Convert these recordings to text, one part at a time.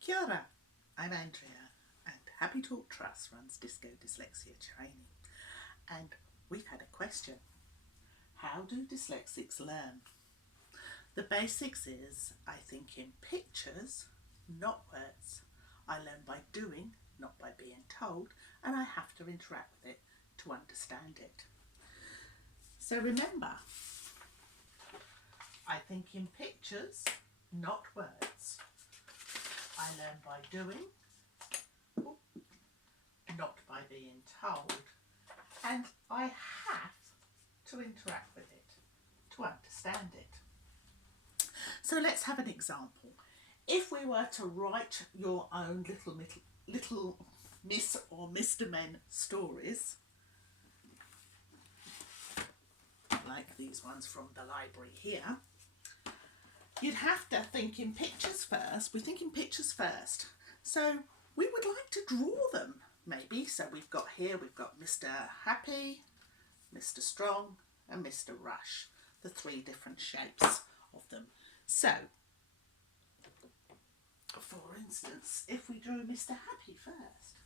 Kia ora, I'm Andrea and Happy Talk Trust runs Disco Dyslexia Training, and we've had a question. How do dyslexics learn? The basics is I think in pictures, not words. I learn by doing, not by being told, and I have to interact with it to understand it. So remember, I think in pictures, not words. I learn by doing, not by being told, and I have to interact with it to understand it. So let's have an example. If we were to write your own little Miss or Mr. Men stories, like these ones from the library here, you'd have to think in pictures first. We think in pictures first. So we would like to draw them, maybe. So we've got Mr. Happy, Mr. Strong and Mr. Rush, the three different shapes of them. So, for instance, if we drew Mr. Happy first,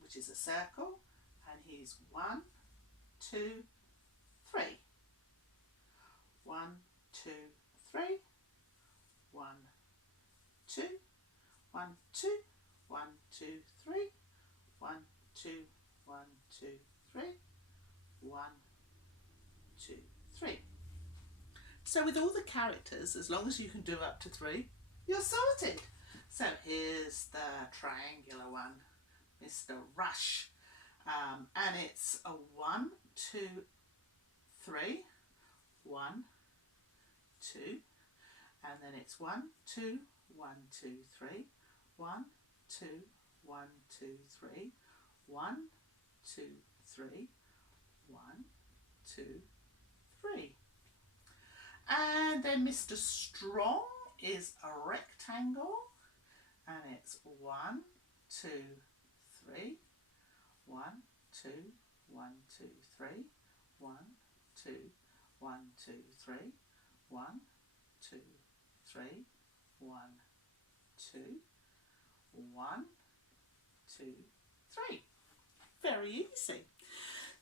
which is a circle, and he's 1, 2, 3. 1, 2, 3. 1, 2. 1, 2. 1, 2, 3. 1, 2, 1, 2, 3. 1, 2, 3. So with all the characters, as long as you can do up to 3, you're sorted. So here's the triangular one, Mr. Rush, and it's a 1, 2, 3, 1, 2, and then it's 1, 2, 1, 2, 3, 1, 2, 1, 2, 3, 1, 2, 3, 1, 2, 3. And then Mr. Strong is a rectangle, and it's 1, 2, 3, 1, 2, 1, 2, 3, 1, 2, 1, 2, 3, 1, 2, 3, 1, 2, 1, 2, 3. Very easy.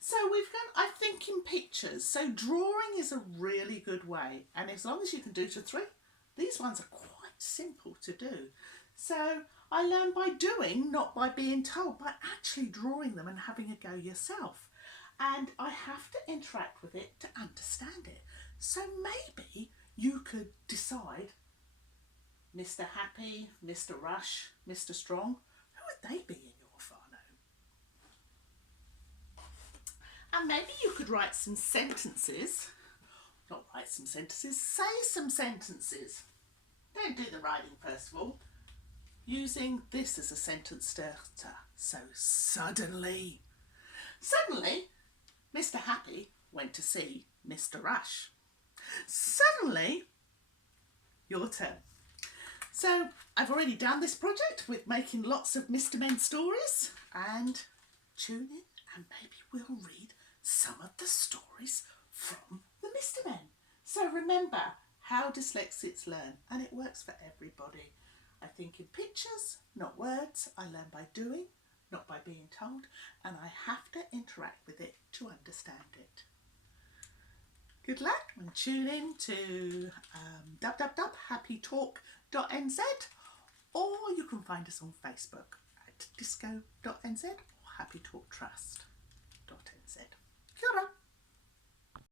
So we've got, I think, in pictures. So drawing is a really good way. And as long as you can do to 3, these ones are quite simple to do. So I learn by doing, not by being told, by actually drawing them and having a go yourself. And I have to interact with it to understand it. So maybe you could decide Mr. Happy, Mr. Rush, Mr. Strong, who would they be in your whānau? And maybe you could write some sentences, not write some sentences, say some sentences. Don't do the writing first of all. Using this as a sentence starter. So suddenly, Mr. Happy went to see Mr. Rush. Suddenly, your turn. So I've already done this project with making lots of Mr. Men stories, and tune in and maybe we'll read some of the stories from the Mr. Men. So remember how dyslexics learn, and it works for everybody. I think in pictures, not words. I learn by doing, not by being told, and I have to interact with it to understand it. Good luck, and tune in to www.happytalk.nz, or you can find us on Facebook at disco.nz or Happy Talk Trust.